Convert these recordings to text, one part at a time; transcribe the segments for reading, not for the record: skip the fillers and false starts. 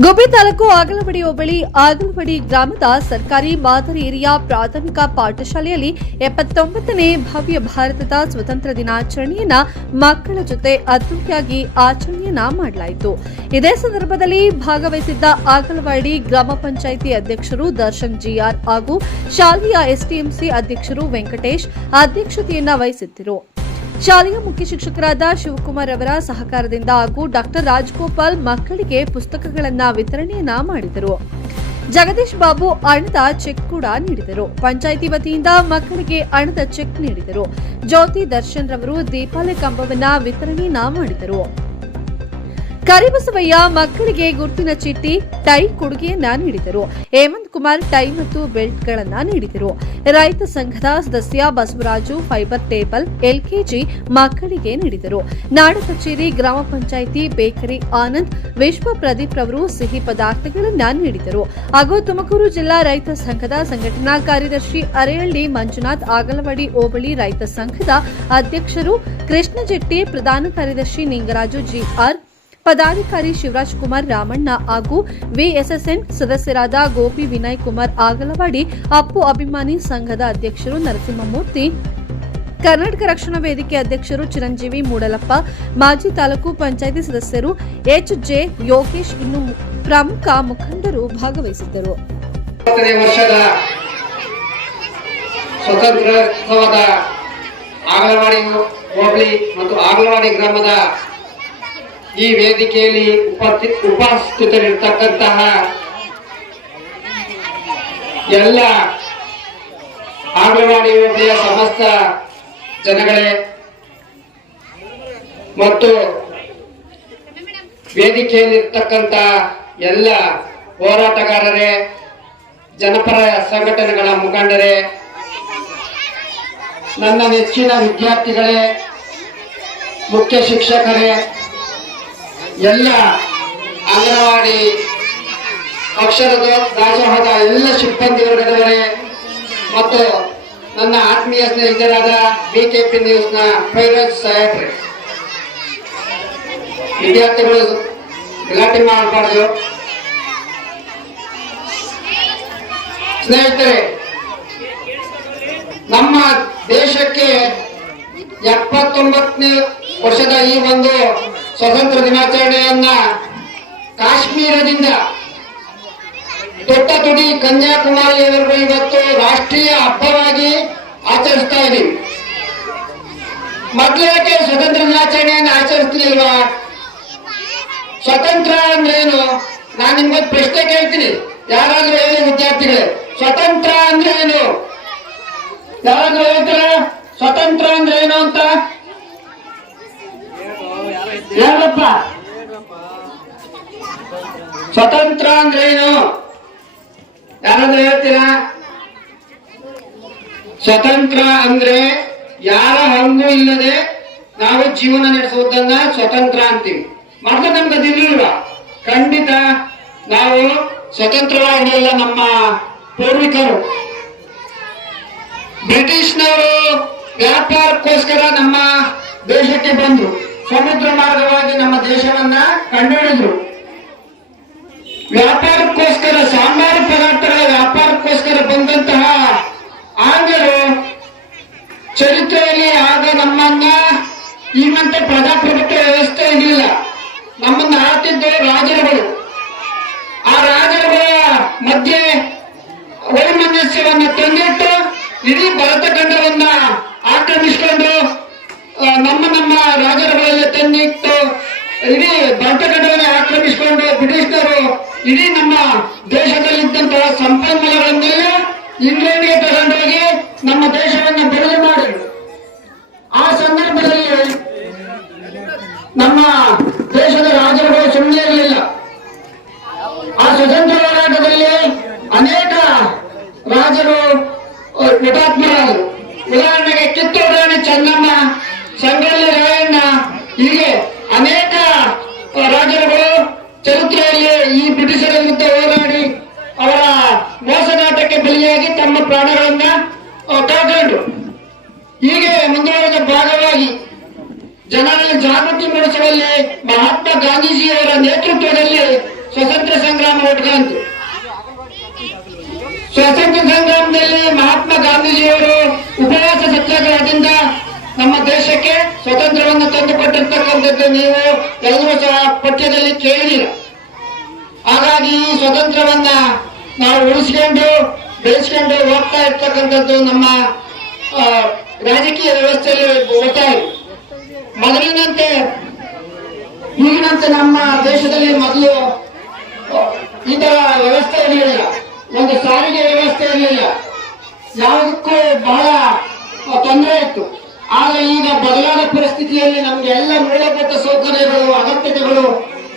ಗುಬ್ಬಿ ತಾಲೂಕು ಆಗಲವಾಡಿ ಹೋಬಳಿ ಆಗಲವಾಡಿ ಗ್ರಾಮದ ಸರ್ಕಾರಿ ಮಾದರಿ ಹಿರಿಯ ಪ್ರಾಥಮಿಕ ಪಾಠಶಾಲೆಯಲ್ಲಿ 79ನೇ ಭವ್ಯ ಭಾರತದ ಸ್ವತಂತ್ರ ದಿನಾಚರಣೆಯನ್ನ ಮಕ್ಕಳ ಜೊತೆ ಅದ್ದೂರಿಯಾಗಿ ಆಚರಣೆಯನ್ನ ಮಾಡಲಾಯಿತು. ಇದೇ ಸಂದರ್ಭದಲ್ಲಿ ಭಾಗವಹಿಸಿದ್ದ ಆಗಲವಾಡಿ ಗ್ರಾಮ ಪಂಚಾಯಿತಿ ಅಧ್ಯಕ್ಷರು ದರ್ಶನ್ ಜಿಆರ್ ಹಾಗೂ ಶಾಲೆಯ ಎಸ್ಟಿಎಂಸಿ ಅಧ್ಯಕ್ಷರು ವೆಂಕಟೇಶ್ ಅಧ್ಯಕ್ಷತೆಯನ್ನ ವಹಿಸಿದ್ದರು. ಶಾಲೆಯ ಮುಖ್ಯ ಶಿಕ್ಷಕರಾದ ಶಿವಕುಮಾರ್ ಅವರ ಸಹಕಾರದಿಂದ ಹಾಗೂ ಡಾಕ್ಟರ್ ರಾಜಗೋಪಾಲ್ ಮಕ್ಕಳಿಗೆ ಪುಸ್ತಕಗಳನ್ನು ವಿತರಣೆಯನ್ನ ಮಾಡಿದರು. ಜಗದೀಶ್ ಬಾಬು ಹಣದ ಚೆಕ್ ಕೂಡ ನೀಡಿದರು. ಪಂಚಾಯಿತಿ ವತಿಯಿಂದ ಮಕ್ಕಳಿಗೆ ಹಣದ ಚೆಕ್ ನೀಡಿದರು. ಜ್ಯೋತಿ ದರ್ಶನ್ ರವರು ದೀಪಾವಳಿ ಕಂಬವನ್ನ ವಿತರಣೆಯನ್ನ ಮಾಡಿದರು. ಕರಿಬಸವಯ್ಯ ಮಕ್ಕಳಿಗೆ ಗುರುತಿನ ಚೀಟಿ, ಟೈ ಕೊಡುಗೆಯನ್ನ ನೀಡಿದರು. ಹೇಮಂತ್ ಕುಮಾರ್ ಟೈ ಮತ್ತು ಬೆಲ್ಟ್ಗಳನ್ನ ನೀಡಿದರು. ರೈತ ಸಂಘದ ಸದಸ್ಯ ಬಸವರಾಜು ಫೈಬರ್ ಟೇಬಲ್ ಎಲ್ಕೆಜಿ ಮಕ್ಕಳಿಗೆ ನೀಡಿದರು. ನಾಡ ಕಚೇರಿ ಗ್ರಾಮ ಪಂಚಾಯಿತಿ ಬೇಕರಿ ಆನಂದ್ ವಿಶ್ವ ಪ್ರದೀಪ್ ರವರು ಸಿಹಿ ಪದಾರ್ಥಗಳನ್ನ ನೀಡಿದರು. ಹಾಗೂ ತುಮಕೂರು ಜಿಲ್ಲಾ ರೈತ ಸಂಘದ ಸಂಘಟನಾ ಕಾರ್ಯದರ್ಶಿ ಅರೇಹಳ್ಳಿ ಮಂಜುನಾಥ್, ಆಗಲವಾಡಿ ಹೋಬಳಿ ರೈತ ಸಂಘದ ಅಧ್ಯಕ್ಷರು ಕೃಷ್ಣ ಜೆಟ್ಟಿ, ಪ್ರಧಾನ ಕಾರ್ಯದರ್ಶಿ ನಿಂಗರಾಜು ಜಿಆರ್, ಪದಾಧಿಕಾರಿ ಶಿವರಾಜ್ ಕುಮಾರ್ ರಾಮಣ್ಣ ಹಾಗೂ ವಿಎಸ್ಎಸ್ಎನ್ ಸದಸ್ಯರಾದ ಗೋಪಿ ವಿನಯ್ ಕುಮಾರ್, ಆಗಲವಾಡಿ ಅಪ್ಪು ಅಭಿಮಾನಿ ಸಂಘದ ಅಧ್ಯಕ್ಷರು ನರಸಿಂಹಮೂರ್ತಿ, ಕರ್ನಾಟಕ ರಕ್ಷಣಾ ವೇದಿಕೆ ಅಧ್ಯಕ್ಷರು ಚಿರಂಜೀವಿ ಮೂಡಲಪ್ಪ, ಮಾಜಿ ತಾಲೂಕು ಪಂಚಾಯಿತಿ ಸದಸ್ಯರು ಎಚ್ಜೆ ಯೋಗೇಶ್ ಇನ್ನು ಪ್ರಮುಖ ಮುಖಂಡರು ಭಾಗವಹಿಸಿದ್ದರು. ವರ್ಷದ ಸ್ವತಂತ್ರೋತ್ಸವದ ಆಗಲವಾಡಿ ಹೋಬಳಿ ಮತ್ತು ಆಗಲವಾಡಿ ಗ್ರಾಮದ ಈ ವೇದಿಕೆಯಲ್ಲಿ ಉಪಸ್ಥಿತರಿರ್ತಕ್ಕಂತಹ ಎಲ್ಲ ಆಗಲವಾಡಿ ಹೋಬಳಿಯ ಸಮಸ್ತ ಜನಗಳೇ ಮತ್ತು ವೇದಿಕೆಯಲ್ಲಿರ್ತಕ್ಕಂಥ ಎಲ್ಲ ಹೋರಾಟಗಾರರೇ, ಜನಪರ ಸಂಘಟನೆಗಳ ಮುಖಂಡರೇ, ನನ್ನ ನೆಚ್ಚಿನ ವಿದ್ಯಾರ್ಥಿಗಳೇ, ಮುಖ್ಯ ಶಿಕ್ಷಕರೇ, ಎಲ್ಲ ಅಂಗನವಾಡಿ ಅಕ್ಷರದ ದಾಸೋಹದ ಎಲ್ಲ ಸಿಬ್ಬಂದಿ ವರ್ಗದವರೇ ಮತ್ತು ನನ್ನ ಆತ್ಮೀಯ ಸ್ನೇಹಿತರಾದ ಬಿಕೆಪಿ ನ್ಯೂಸ್ನ ಫೈರೋಜ್ ಸಾಹೇಬ್ರೆ, ವಿದ್ಯಾರ್ಥಿಗಳು ಗಲಾಟೆ ಮಾಡಬಾರ್ದು. ಸ್ನೇಹಿತರೆ, ನಮ್ಮ ದೇಶಕ್ಕೆ 79ನೇ ವರ್ಷದ ಈ ಒಂದು ಸ್ವತಂತ್ರ ದಿನಾಚರಣೆಯನ್ನ ಕಾಶ್ಮೀರದಿಂದ ದೊಡ್ಡ ತುಡಿ ಕನ್ಯಾಕುಮಾರಿಯವರೆಗೂ ಇವತ್ತು ರಾಷ್ಟ್ರೀಯ ಹಬ್ಬವಾಗಿ ಆಚರಿಸ್ತಾ ಇದ್ದೀವಿ. ಮೊದಲೇಕೆ ಸ್ವತಂತ್ರ ದಿನಾಚರಣೆಯನ್ನು ಆಚರಿಸ್ತಿಲ್ವಾ? ಸ್ವತಂತ್ರ ಅಂದ್ರೇನು? ನಾನು ನಿಮ್ಗೊಂದು ಪ್ರಶ್ನೆ ಕೇಳ್ತೀನಿ, ಯಾರಾದ್ರೂ ಹೇಳಿ ವಿದ್ಯಾರ್ಥಿಗಳೇ, ಸ್ವತಂತ್ರ ಅಂದ್ರೆ ಏನು? ಯಾರಾದ್ರೂ ಹೇಳ್ತೀರ ಸ್ವತಂತ್ರ ಅಂದ್ರೆ ಏನು ಅಂತ? ಯಾರಪ್ಪ? ಸ್ವತಂತ್ರ ಅಂದ್ರೆ ಏನು? ಯಾರಾದ್ರೂ ಹೇಳ್ತೀರಾ? ಸ್ವತಂತ್ರ ಅಂದ್ರೆ ಯಾರ ಹಂಗು ಇಲ್ಲದೆ ನಾವು ಜೀವನ ನಡೆಸುವುದನ್ನ ಸ್ವತಂತ್ರ ಅಂತೀವಿ. ಮತ್ತೆ ನಮ್ಗೆ ಅದಿರ್ಲಿಲ್ವಾ? ಖಂಡಿತ ನಾವು ಸ್ವತಂತ್ರವಾಗಿಲ್ಲ. ನಮ್ಮ ಪೂರ್ವಿಕರು ಬ್ರಿಟಿಷ್ನವರು ವ್ಯಾಪಾರಕ್ಕೋಸ್ಕರ ನಮ್ಮ ದೇಶಕ್ಕೆ ಬಂದ್ರು, ಸಮುದ್ರ ಮಾರ್ಗವಾಗಿ ನಮ್ಮ ದೇಶವನ್ನ ಕಂಡುಹಿಡಿದ್ರು. ವ್ಯಾಪಾರಕ್ಕೋಸ್ಕರ, ಸಾಂಬಾರು ಪದಾರ್ಥಗಳ ವ್ಯಾಪಾರಕ್ಕೋಸ್ಕರ ಬಂದಂತಹ ಆಂಗ್ಲರು ಚರಿತ್ರೆಯಲ್ಲಿ ಆಗ ನಮ್ಮನ್ನ ಈಗಂತ ಪ್ರಜಾಪ್ರಭುತ್ವ ವ್ಯವಸ್ಥೆ ಇರಲಿಲ್ಲ, ನಮ್ಮನ್ನ ಆಳ್ತಿದ್ದು ರಾಜರುಗಳು. ಆ ರಾಜರುಗಳ ಮಧ್ಯೆ ವೈಮನಸ್ಯವನ್ನ ತಂದಿಟ್ಟು ಇಡೀ ಭರತ ಖಂಡವನ್ನ ಆಕ್ರಮಿಸಿಕೊಂಡು ನಮ್ಮ ರಾಜರುಗಳಲ್ಲಿ ತಂದಿಟ್ಟು ಇಡೀ ಭರತ ಖಂಡವನ್ನ ಆಕ್ರಮಿಸಿಕೊಂಡು ಬ್ರಿಟಿಷರು ಇಡೀ ನಮ್ಮ ದೇಶದಲ್ಲಿದ್ದಂತಹ ಸಂಪನ್ಮೂಲಗಳನ್ನೆಲ್ಲ ಇಂಗ್ಲೆಂಡ್ಗೆ ತಗೊಂಡೋಗಿ ನಮ್ಮ ದೇಶವನ್ನ ಬದಲು ಮಾಡಿದ್ರು. ಆ ಸಂದರ್ಭದಲ್ಲಿ ನಮ್ಮ ದೇಶದ ರಾಜರುಗಳು ಸುಮ್ಮನೆ ಇರಲಿಲ್ಲ. ಆ ಸ್ವತಂತ್ರ ಹೋರಾಟದಲ್ಲಿ ಅನೇಕ ರಾಜರು ಹುತಾತ್ಮರಾದರು. ಉದಾಹರಣೆಗೆ ಕಿತ್ತೂರು ರಾಣಿ ಚೆನ್ನಮ್ಮ, ಸಂಗೊಳ್ಳಿ ರಾಯಣ್ಣ, ಹೀಗೆ ಅನೇಕ ರಾಜರುಗಳು ಚರಿತ್ರೆಯಲ್ಲಿ ಈ ಬ್ರಿಟಿಷರ ವಿರುದ್ಧ ಹೋರಾಡಿ ಅವರ ಸಂಗ್ರಾಮ ಹುಟ್ಕಂತು. ಸ್ವಾತಂತ್ರ್ಯ ಸಂಗ್ರಾಮದಲ್ಲಿ ಮಹಾತ್ಮ ಗಾಂಧೀಜಿಯವರು ಉಪವಾಸ ಸತ್ಯಾಗ್ರಹದಿಂದ ನಮ್ಮ ದೇಶಕ್ಕೆ ಸ್ವತಂತ್ರವನ್ನು ತಂದುಕೊಟ್ಟಿರ್ತಕ್ಕಂಥದ್ದು ನೀವು ಎಲ್ಲರೂ ಸಹ ಪಠ್ಯದಲ್ಲಿ ಕೇಳಿದಿರ. ಹಾಗಾಗಿ ಈ ಸ್ವತಂತ್ರವನ್ನ ನಾವು ಉಳಿಸ್ಕೊಂಡು ಬೆಳೆಸ್ಕೊಂಡು ಹೋಗ್ತಾ ಇರ್ತಕ್ಕಂಥದ್ದು ನಮ್ಮ ರಾಜಕೀಯ ವ್ಯವಸ್ಥೆಯಲ್ಲಿ ಒಟ್ಟಾರೆ. ಮೊದಲಿನಂತೆ ಈಗಿನಂತೆ ನಮ್ಮ ದೇಶದಲ್ಲಿ ಮೊದಲು ಈ ತರ ವ್ಯವಸ್ಥೆ ಇರಲಿಲ್ಲ, ಒಂದು ಸಾರಿಗೆ ವ್ಯವಸ್ಥೆ ಇರಲಿಲ್ಲ, ಯಾವುದಕ್ಕೂ ಬಹಳ ತೊಂದರೆ ಇತ್ತು. ಆಗ ಈಗ ಬದಲಾದ ಪರಿಸ್ಥಿತಿಯಲ್ಲಿ ನಮ್ಗೆ ಎಲ್ಲ ಮೂಲಭೂತ ಸೌಕರ್ಯಗಳು ಅಗತ್ಯತೆಗಳು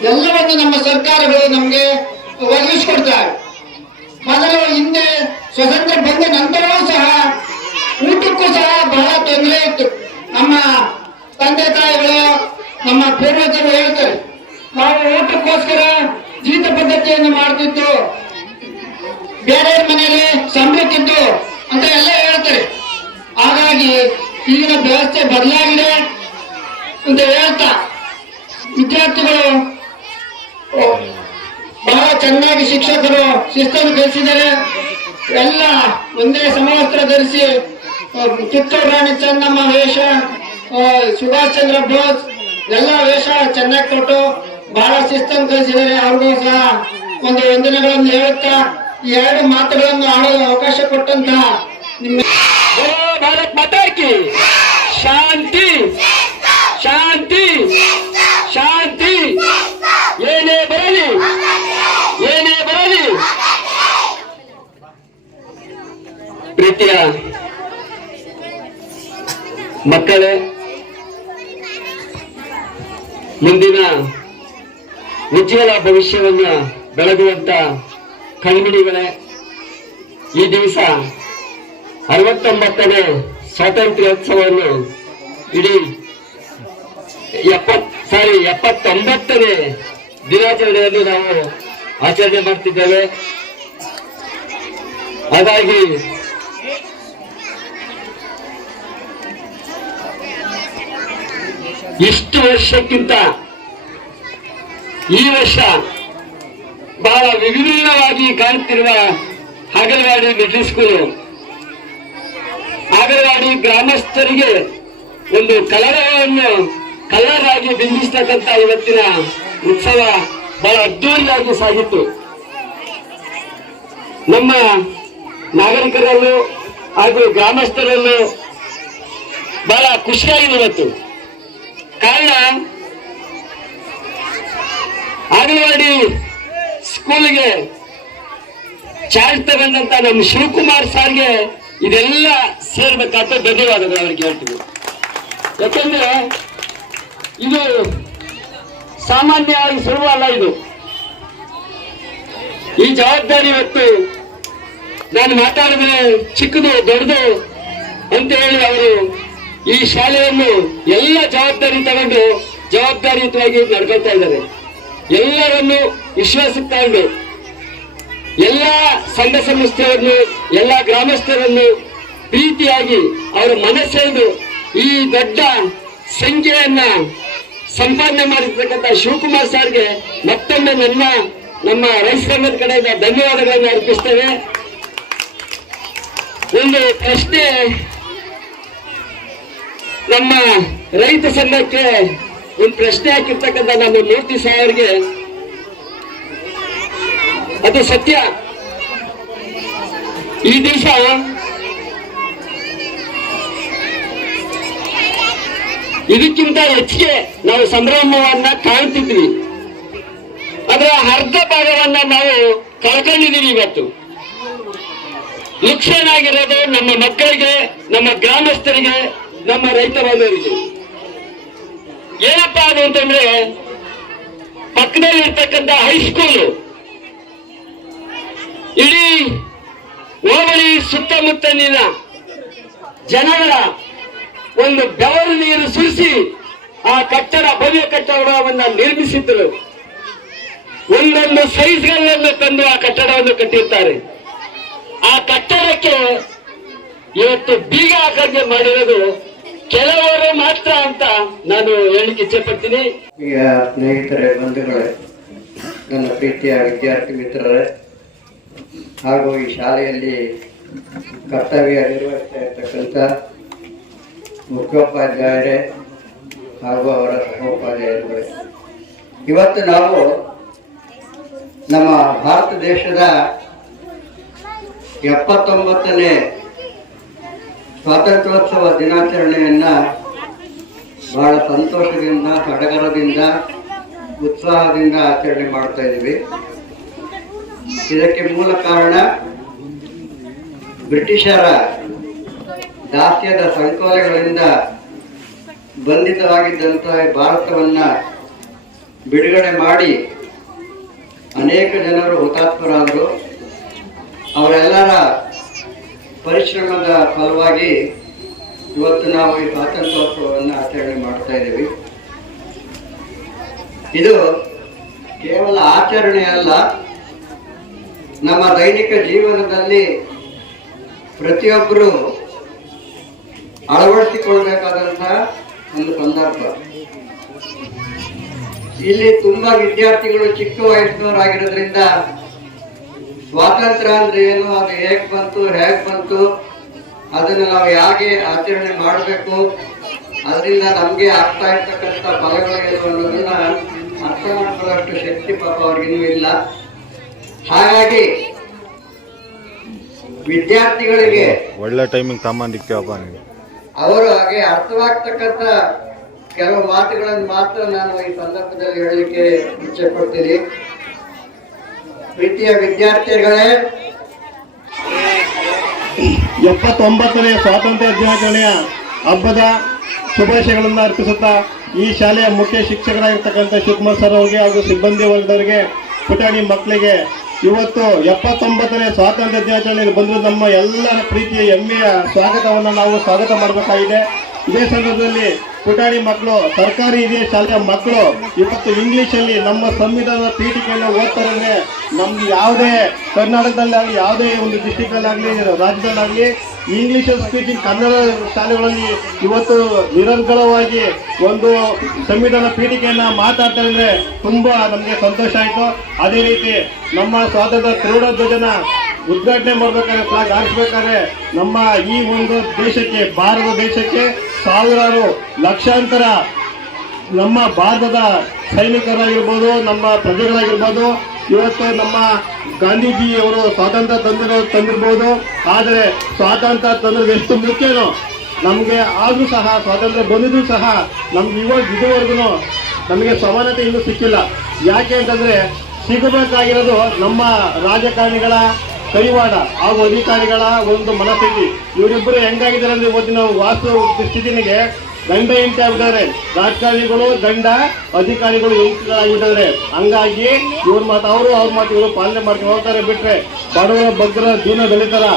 ಎಲ್ಲವನ್ನು ನಮ್ಮ ಸರ್ಕಾರಗಳು ನಮ್ಗೆ ಒದಗಿಸಿಕೊಡ್ತಾರೆ. ಮೊದಲು ಹಿಂದೆ ಸ್ವತಂತ್ರ ಬಂದ ನಂತರವೂ ಸಹ ಊಟಕ್ಕೂ ಸಹ ಬಹಳ ತೊಂದರೆ ಇತ್ತು. ನಮ್ಮ ತಂದೆ ತಾಯಿಗಳು ನಮ್ಮ ಪೂರ್ವಜರು ಹೇಳ್ತಾರೆ, ನಾವು ಊಟಕ್ಕೋಸ್ಕರ ಜೀತ ಪದ್ಧತಿಯನ್ನು ಮಾಡ್ತಿದ್ದು, ಬೇರೆಯವ್ರ ಮನೆಯಲ್ಲಿ ಸಂಬಳಿಸಿದ್ದು ಅಂತ ಎಲ್ಲ ಹೇಳ್ತಾರೆ. ಹಾಗಾಗಿ ಈಗಿನ ವ್ಯವಸ್ಥೆ ಬದಲಾಗಿದೆ ಅಂತ ಹೇಳ್ತಾ ವಿದ್ಯಾರ್ಥಿಗಳು ಬಹಳ ಚೆನ್ನಾಗಿ ಶಿಕ್ಷಕರು ಶಿಸ್ತನ್ನು ಕಲಿಸಿದ್ದಾರೆ. ಎಲ್ಲ ಒಂದೇ ಸಮವಸ್ತ್ರ ಧರಿಸಿ ಕಿತ್ತೂರು ರಾಣಿ ಚೆನ್ನಮ್ಮ ವೇಷ, ಸುಭಾಷ್ ಚಂದ್ರ ಬೋಸ್ ಎಲ್ಲ ವೇಷ ಚೆನ್ನಾಗಿ ಕೊಟ್ಟು ಬಹಳ ಶಿಸ್ತನ್ನು ಕಲಿಸಿದ್ದಾರೆ. ಅವ್ರಿಗೂ ಸಹ ಒಂದು ವಂದನೆಗಳನ್ನು ಹೇಳುತ್ತಾ ಈ ಎರಡು ಮಾತುಗಳನ್ನು ಆಡಲು ಅವಕಾಶ ಕೊಟ್ಟಂತ ನಿಮ್ಮ ಭಾರತ್ ಮಾತಾ ಕಿ ಶಾಂತಿ ಶಾಂತಿ ಶಾಂತಿ. ಏನೇ ಬರಲಿ ಏನೇ ಬರಲಿ. ಪ್ರೀತಿಯ ಮಕ್ಕಳೇ, ಮುಂದಿನ ಉಜ್ವಲ ಭವಿಷ್ಯವನ್ನು ಬೆಳಗುವಂತ ಕಣ್ಮಿಡಿಗಳೇ, ಈ ದಿವಸ 69ನೇ ಸ್ವಾತಂತ್ರ್ಯೋತ್ಸವವನ್ನು ಇಡೀ 79ನೇ ದಿನಾಚರಣೆಯನ್ನು ನಾವು ಆಚರಣೆ ಮಾಡ್ತಿದ್ದೇವೆ. ಹಾಗಾಗಿ ಇಷ್ಟು ವರ್ಷಕ್ಕಿಂತ ಈ ವರ್ಷ ಬಹಳ ವಿಭಿನ್ನವಾಗಿ ಕಾಣುತ್ತಿರುವ ಹಾಗಲವಾಡಿ ಮಿಡ್ಲ್ ಸ್ಕೂಲು ಹಾಗಲವಾಡಿ ಗ್ರಾಮಸ್ಥರಿಗೆ ಒಂದು ಕಲರವನ್ನು ಕಲರ್ ಆಗಿ ಬಿಂಬಿಸ್ತಕ್ಕಂಥ ಇವತ್ತಿನ ಉತ್ಸವ ಬಹಳ ಅದ್ದೂರಿಯಾಗಿ ಸಾಗಿತ್ತು. ನಮ್ಮ ನಾಗರಿಕರಲ್ಲೂ ಹಾಗೂ ಗ್ರಾಮಸ್ಥರಲ್ಲೂ ಬಹಳ ಖುಷಿಯಾಗಿದೆ ಇವತ್ತು. ಕಾರಣ, ಹಾಗಲವಾಡಿ ಸ್ಕೂಲ್ಗೆ ಚಾರ್ಜ್ ತಗೊಂಡಂತ ನಮ್ಮ ಶಿವಕುಮಾರ್ ಸಾರ್ಗೆ ಇದೆಲ್ಲ ಸೇರ್ಬೇಕಾದ ಧನ್ಯವಾದಗಳು ಅವರಿಗೆ ಹೇಳ್ತೀವಿ. ಯಾಕೆಂದ್ರೆ ಇದು ಸಾಮಾನ್ಯವಾಗಿ ಸುಲಭ ಅಲ್ಲ. ಇದು ಈ ಜವಾಬ್ದಾರಿ ಇವತ್ತು ನಾನು ಮಾತಾಡಿದ್ರೆ ಚಿಕ್ಕದು ದೊಡ್ಡದು ಅಂತ ಹೇಳಿ ಅವರು ಈ ಶಾಲೆಯನ್ನು ಎಲ್ಲ ಜವಾಬ್ದಾರಿ ತಗೊಂಡು ಜವಾಬ್ದಾರಿಯುತವಾಗಿ ನಡ್ಕೊಳ್ತಾ ಇದ್ದಾರೆ. ಎಲ್ಲರನ್ನು ವಿಶ್ವಾಸಕ್ಕೆ ತಗೊಂಡು ಎಲ್ಲ ಸಂಘ ಸಂಸ್ಥೆಯನ್ನು ಎಲ್ಲ ಗ್ರಾಮಸ್ಥರನ್ನು ಪ್ರೀತಿಯಾಗಿ ಅವರ ಮನಸ್ಸೆಂದು ಈ ದೊಡ್ಡ ಸಂಖ್ಯೆಯನ್ನ ಸಂಪಾದನೆ ಮಾಡಿರ್ತಕ್ಕಂಥ ಶಿವಕುಮಾರ್ ಸರ್ಗೆ ಮತ್ತೊಮ್ಮೆ ನಮ್ಮ ರೈತ ಸಂಘದ ಕಡೆಯಿಂದ ಧನ್ಯವಾದಗಳನ್ನು ಅರ್ಪಿಸ್ತೇವೆ. ಒಂದು ಪ್ರಶ್ನೆ ನಮ್ಮ ರೈತ ಸಂಘಕ್ಕೆ ಒಂದು ಪ್ರಶ್ನೆ ಹಾಕಿರ್ತಕ್ಕಂಥ ನಮ್ಮ ಮೂರ್ತಿ ಸಾಹೇಬ್ರಿಗೆ, ಅದು ಸತ್ಯ. ಈ ದಿವಸ ಇದಕ್ಕಿಂತ ಹೆಚ್ಚಿಗೆ ನಾವು ಸಂಭ್ರಮವನ್ನ ಕಾಣ್ತಿದ್ವಿ. ಅದರ ಅರ್ಧ ಭಾಗವನ್ನ ನಾವು ಕಳ್ಕೊಂಡಿದ್ದೀವಿ. ಇವತ್ತು ನುಕ್ಸಾನ್ ಆಗಿರೋದು ನಮ್ಮ ಮಕ್ಕಳಿಗೆ, ನಮ್ಮ ಗ್ರಾಮಸ್ಥರಿಗೆ, ನಮ್ಮ ರೈತ ಬಾಂಧವರಿಗೆ. ಏನಪ್ಪಾ ಅದು ಅಂತಂದ್ರೆ, ಪಕ್ಕದಲ್ಲಿ ಇರ್ತಕ್ಕಂಥ ಹೈಸ್ಕೂಲು ಇಡೀ ಹೋಬಳಿ ಸುತ್ತಮುತ್ತಲಿನ ಜನಗಳ ಒಂದು ಬೆವರು ನೀರು ಸುರಿಸಿ ಆ ಕಟ್ಟಡ, ಭವ್ಯ ಕಟ್ಟಡವನ್ನ ನಿರ್ಮಿಸಿದ್ರು. ಒಂದೊಂದು ಸೈಜ್ಗಳನ್ನು ತಂದು ಆ ಕಟ್ಟಡವನ್ನು ಕಟ್ಟಿರ್ತಾರೆ. ಆ ಕಟ್ಟಡಕ್ಕೆ ಇವತ್ತು ಬೀಗ ಹಾಕಂಗೆ ಮಾಡಿರೋದು ಕೆಲವರು ಮಾತ್ರ ಅಂತ ನಾನು ಹೇಳಲಿಕ್ಕೆ ಇಚ್ಛೆ ಪಡ್ತೀನಿ. ಈಗ ಸ್ನೇಹಿತರೆ, ಬಂಧುಗಳೇ, ನನ್ನ ಪ್ರೀತಿಯ ವಿದ್ಯಾರ್ಥಿ ಮಿತ್ರರೇ ಹಾಗೂ ಈ ಶಾಲೆಯಲ್ಲಿ ಕರ್ತವ್ಯ ನಿರ್ವಹಿಸ್ತಾ ಇರ್ತಕ್ಕಂಥ ಮುಖ್ಯೋಪಾಧ್ಯಾಯರೇ ಹಾಗೂ ಅವರ ಸಹೋಪಾಧ್ಯಾಯರುಗಳೇ, ಇವತ್ತು ನಾವು ನಮ್ಮ ಭಾರತ ದೇಶದ 79ನೇ ಸ್ವಾತಂತ್ರ್ಯೋತ್ಸವ ದಿನಾಚರಣೆಯನ್ನು ಬಹಳ ಸಂತೋಷದಿಂದ, ಸಡಗರದಿಂದ, ಉತ್ಸಾಹದಿಂದ ಆಚರಣೆ ಮಾಡ್ತಾ ಇದ್ದೀವಿ. ಇದಕ್ಕೆ ಮೂಲ ಕಾರಣ ಬ್ರಿಟಿಷರ ದಾಸ್ಯದ ಸಂಕೋಲೆಗಳಿಂದ ಬಂಧಿತವಾಗಿದ್ದಂತಹ ಭಾರತವನ್ನು ಬಿಡುಗಡೆ ಮಾಡಿ ಅನೇಕ ಜನರು ಹುತಾತ್ಮರಾದರು. ಅವರೆಲ್ಲರ ಪರಿಶ್ರಮದ ಫಲವಾಗಿ ಇವತ್ತು ನಾವು ಈ ಸ್ವಾತಂತ್ರ್ಯೋತ್ಸವವನ್ನು ಆಚರಣೆ ಮಾಡ್ತಾ ಇದ್ದೀವಿ. ಇದು ಕೇವಲ ಆಚರಣೆ ಅಲ್ಲ, ನಮ್ಮ ದೈನಿಕ ಜೀವನದಲ್ಲಿ ಪ್ರತಿಯೊಬ್ಬರು ಅಳವಡಿಸಿಕೊಳ್ಬೇಕಾದಂತಹ ಒಂದು ಸಂದರ್ಭ. ಇಲ್ಲಿ ತುಂಬಾ ವಿದ್ಯಾರ್ಥಿಗಳು ಚಿಕ್ಕ ವಯಸ್ಸಿನವರಾಗಿರೋದ್ರಿಂದ ಸ್ವಾತಂತ್ರ್ಯ ಅಂದ್ರೆ ಏನು, ಅದು ಹೇಗೆ ಬಂತು, ಅದನ್ನು ನಾವು ಹೇಗೆ ಆಚರಣೆ ಮಾಡಬೇಕು, ಅದರಿಂದ ನಮಗೆ ಆಗ್ತಾ ಇರ್ತಕ್ಕಂಥ ಫಲಗಳೇನು ಅನ್ನೋದನ್ನ ಅರ್ಥ ಮಾಡ್ಕೊಳ್ಳೋಷ್ಟು ಶಕ್ತಿ ಪಾಪ ಅವ್ರಿಗಿನ್ನೂ ಇಲ್ಲ. ಹಾಗಾಗಿ ವಿದ್ಯಾರ್ಥಿಗಳಿಗೆ ಒಳ್ಳೆ ಟೈಮಿಂಗ್ ತಮ್ಮಂದಿಕ್ಕಪ್ಪ ನೀವು ಅವರು ಹಾಗೆ ಅರ್ಥವಾಗ್ತಕ್ಕಂಥ ಕೆಲವು ಮಾತುಗಳನ್ನು ಮಾತ್ರ ನಾನು ಈ ಸಂದರ್ಭದಲ್ಲಿ ಹೇಳಲಿಕ್ಕೆ ಇಚ್ಛೆ ಪಡ್ತೀನಿ. ಪ್ರೀತಿಯ ವಿದ್ಯಾರ್ಥಿಗಳೇ, 79ನೇ ಸ್ವಾತಂತ್ರ್ಯ ದಿನಾಚರಣೆಯ ಹಬ್ಬದ ಶುಭಾಶಯಗಳನ್ನು ಅರ್ಪಿಸುತ್ತಾ ಈ ಶಾಲೆಯ ಮುಖ್ಯ ಶಿಕ್ಷಕರಾಗಿರ್ತಕ್ಕಂಥ ಶಿವಕುಮಾರ್ ಸರ್ ಅವರಿಗೆ ಹಾಗೂ ಸಿಬ್ಬಂದಿ ವರ್ಗದವರಿಗೆ, ಪುಟಾಣಿ ಮಕ್ಕಳಿಗೆ ಇವತ್ತು 79ನೇ ಸ್ವಾತಂತ್ರ್ಯ ದಿನಾಚರಣೆಯಲ್ಲಿ ಬಂದರೂ ನಮ್ಮ ಎಲ್ಲರ ಪ್ರೀತಿಯ ಹೆಮ್ಮೆಯ ಸ್ವಾಗತ ಮಾಡಬೇಕಾಗಿದೆ. ಇದೇ ಸಂದರ್ಭದಲ್ಲಿ ಪುಟಾಣಿ ಮಕ್ಕಳು, ಸರ್ಕಾರಿ ಹಿರಿಯ ಶಾಲೆಯ ಮಕ್ಕಳು ಇವತ್ತು ಇಂಗ್ಲಿಷಲ್ಲಿ ನಮ್ಮ ಸಂವಿಧಾನದ ಪೀಠಿಕೆಯನ್ನು ಓದ್ತಾರೆ ಅಂದರೆ ನಮ್ದು ಯಾವುದೇ ಕರ್ನಾಟಕದಲ್ಲಾಗಲಿ, ಯಾವುದೇ ಒಂದು ಡಿಸ್ಟಿಕ್ನಲ್ಲಾಗಲಿ, ರಾಜ್ಯದಲ್ಲಾಗಲಿ ಇಂಗ್ಲಿಷ್ ಸ್ಪೀಕಿಂಗ್ ಕನ್ನಡ ಶಾಲೆಗಳಲ್ಲಿ ಇವತ್ತು ನಿರಂತರವಾಗಿ ಒಂದು ಸಂವಿಧಾನ ಪೀಠಿಕೆಯನ್ನು ಮಾತಾಡ್ತಾರೆ ಅಂದರೆ ತುಂಬ ನಮಗೆ ಸಂತೋಷ ಆಯಿತು. ಅದೇ ರೀತಿ ನಮ್ಮ ಸ್ವಾತಂತ್ರ್ಯ ತ್ರಿವರ್ಣ ಧ್ವಜನ ಉದ್ಘಾಟನೆ ಮಾಡಬೇಕಾದ್ರೆ, ಫ್ಲಾಗ್ ಹಾರಿಸಬೇಕಾದ್ರೆ ನಮ್ಮ ಈ ಒಂದು ದೇಶಕ್ಕೆ, ಭಾರತ ದೇಶಕ್ಕೆ ಸಾವಿರಾರು ಲಕ್ಷಾಂತರ ನಮ್ಮ ಭಾರತದ ಸೈನಿಕರಾಗಿರ್ಬೋದು, ನಮ್ಮ ಪ್ರಜೆಗಳಾಗಿರ್ಬೋದು, ಇವತ್ತು ನಮ್ಮ ಗಾಂಧೀಜಿಯವರು ಸ್ವಾತಂತ್ರ್ಯ ತಂದಿರ್ಬೋದು. ಆದರೆ ಸ್ವಾತಂತ್ರ್ಯ ತಂದ್ರೆ ಎಷ್ಟು ಮುಖ್ಯನೋ ನಮಗೆ ಆದರೂ ಸಹ, ಸ್ವಾತಂತ್ರ್ಯ ಬಂದಿದ್ರೂ ಸಹ ನಮ್ಗೆ ಇದುವರೆಗೂ ನಮಗೆ ಸಮಾನತೆ ಇನ್ನೂ ಸಿಕ್ಕಿಲ್ಲ. ಯಾಕೆ ಅಂತಂದರೆ ಸಿಗಬೇಕಾಗಿರೋದು ನಮ್ಮ ರಾಜಕಾರಣಿಗಳ ಕೈವಾಡ ಹಾಗೂ ಅಧಿಕಾರಿಗಳ ಒಂದು ಮನಸ್ಥಿತಿ. ಇವರಿಬ್ಬರು ಹೆಂಗಾಗಿದ್ದಾರೆ ಅಂದರೆ ಇವತ್ತಿನ ವಾಸ್ತು ಸ್ಥಿತಿನಿಗೆ ಗಂಡ ಹೆಂಡತಿ ಆಗಿದ್ದಾರೆ. ರಾಜಕಾರಣಿಗಳು ಗಂಡ, ಅಧಿಕಾರಿಗಳು ಹೆಂಡತಿಗಳಾಗಿದ್ದಾರೆ. ಹಂಗಾಗಿ ಇವ್ರ ಮಾತು ಅವರು, ಅವ್ರ ಮಾತು ಇವರು ಪಾಲನೆ ಮಾಡ್ಕೊಂಡು ಹೋಗ್ತಾರೆ. ಬಿಟ್ರೆ ಬಡವರ ಬಗ್ಗರ ಜೀವನ ಬೆಳೀತಾರ,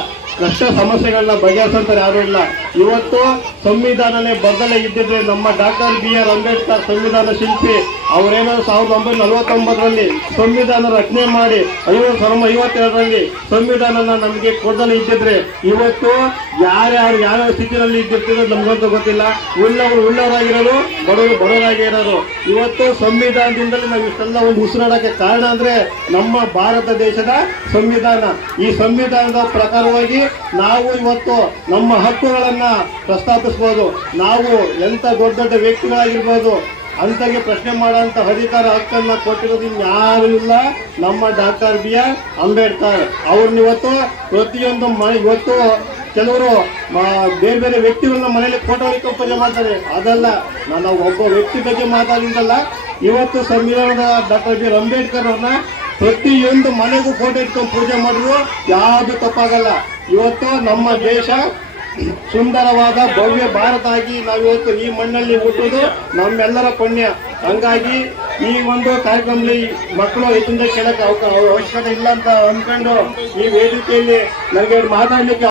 ಕಷ್ಟ ಸಮಸ್ಯೆಗಳನ್ನ ಬಗೆಹರಿಸಂತಾರೆ ಯಾರು ಇಲ್ಲ. ಇವತ್ತು ಸಂವಿಧಾನನೇ ಬದಲೇ ಇದ್ದಿದ್ರೆ ನಮ್ಮ ಡಾಕ್ಟರ್ BR ಅಂಬೇಡ್ಕರ್ ಸಂವಿಧಾನ ಶಿಲ್ಪಿ ಅವರೇನೋ 1949ರಲ್ಲಿ ಸಂವಿಧಾನ ರಚನೆ ಮಾಡಿ 1952ರಲ್ಲಿ ಸಂವಿಧಾನನ ನಮಗೆ ಕೊಡದಲ್ಲೇ ಇದ್ದಿದ್ರೆ ಇವತ್ತು ಯಾವ್ಯಾವ ಸ್ಥಿತಿಯಲ್ಲಿ ಇದ್ದಿರ್ತಿರೋ ನಮ್ಗಂತೂ ಗೊತ್ತಿಲ್ಲ. ಉಳ್ಳವರಾಗಿರೋರು, ಬಡವರಾಗಿರೋರು. ಇವತ್ತು ಸಂವಿಧಾನದಿಂದಲೇ ನಾವು ಇಷ್ಟೆಲ್ಲ ಒಂದು ಉಸಿರಾಡಕ್ಕೆ ಕಾರಣ ಅಂದ್ರೆ ನಮ್ಮ ಭಾರತ ದೇಶದ ಸಂವಿಧಾನ. ಈ ಸಂವಿಧಾನದ ಪ್ರಕಾರವಾಗಿ ನಾವು ಇವತ್ತು ನಮ್ಮ ಹಕ್ಕುಗಳನ್ನ ಪ್ರಸ್ತಾಪಿಸಬಹುದು. ನಾವು ಎಂತ ದೊಡ್ಡ ವ್ಯಕ್ತಿಗಳಾಗಿರ್ಬೋದು, ಅಂತಾಗೆ ಪ್ರಶ್ನೆ ಮಾಡುವಂತ ಅಧಿಕಾರ ಹಕ್ಕನ್ನ ಕೊಟ್ಟಿರೋದು ಇನ್ಯಾರು ಇಲ್ಲ, ನಮ್ಮ ಡಾಕ್ಟರ್ BR ಅಂಬೇಡ್ಕರ್ ಅವ್ರನ್ನ ಇವತ್ತು ಪ್ರತಿಯೊಂದು ಇವತ್ತು ಕೆಲವರು ಬೇರೆ ಬೇರೆ ವ್ಯಕ್ತಿಗಳನ್ನ ಮನೆಯಲ್ಲಿ ಫೋಟೋ ಇಟ್ಕೊಂಡು ಪೂಜೆ ಮಾಡ್ತಾರೆ. ಅದಲ್ಲ, ನಾನು ಒಬ್ಬ ವ್ಯಕ್ತಿ ಬಗ್ಗೆ ಮಾತಾಡಿದ್ದಲ್ಲ. ಇವತ್ತು ಸಂವಿಧಾನದ ಡಾಕ್ಟರ್ BR ಅಂಬೇಡ್ಕರ್ ಅವ್ರನ್ನ ಪ್ರತಿಯೊಂದು ಮನೆಗೂ ಫೋಟೋ ಇಟ್ಕೊಂಡು ಪೂಜೆ ಮಾಡಿದ್ರು ಯಾವುದು ತಪ್ಪಾಗಲ್ಲ. ಇವತ್ತು ನಮ್ಮ ದೇಶ ಸುಂದರವಾದ ಭವ್ಯ ಭಾರತ ಆಗಿ ನಾವಿವತ್ತು ಈ ಮಣ್ಣಲ್ಲಿ ಹುಟ್ಟುವುದು ನಮ್ಮೆಲ್ಲರ ಪುಣ್ಯ. ಹಂಗಾಗಿ ಈ ಒಂದು ಕಾರ್ಯಕ್ರಮದಲ್ಲಿ ಮಕ್ಕಳು ಹೆಚ್ಚಿನ ಕೇಳಕ್ಕೆ ಅವಶ್ಯಕತೆ ಇಲ್ಲ ಅಂತ ಅಂದ್ಕೊಂಡು ಈ ವೇದಿಕೆಯಲ್ಲಿ ನನಗೆ ಮಾತಾಡಲಿಕ್ಕೆ